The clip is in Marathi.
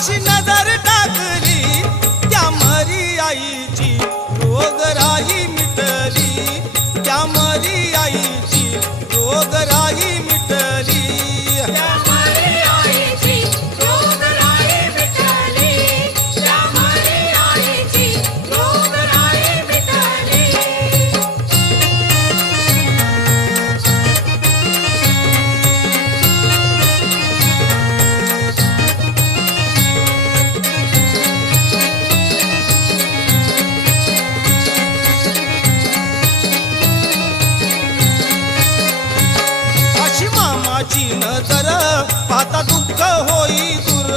अशी नजर टाकली त्या मरी आईची रोगराई मिटली, त्या मरी आईची रोगराई मिटली. नजर पाहता दुःख होई दूर,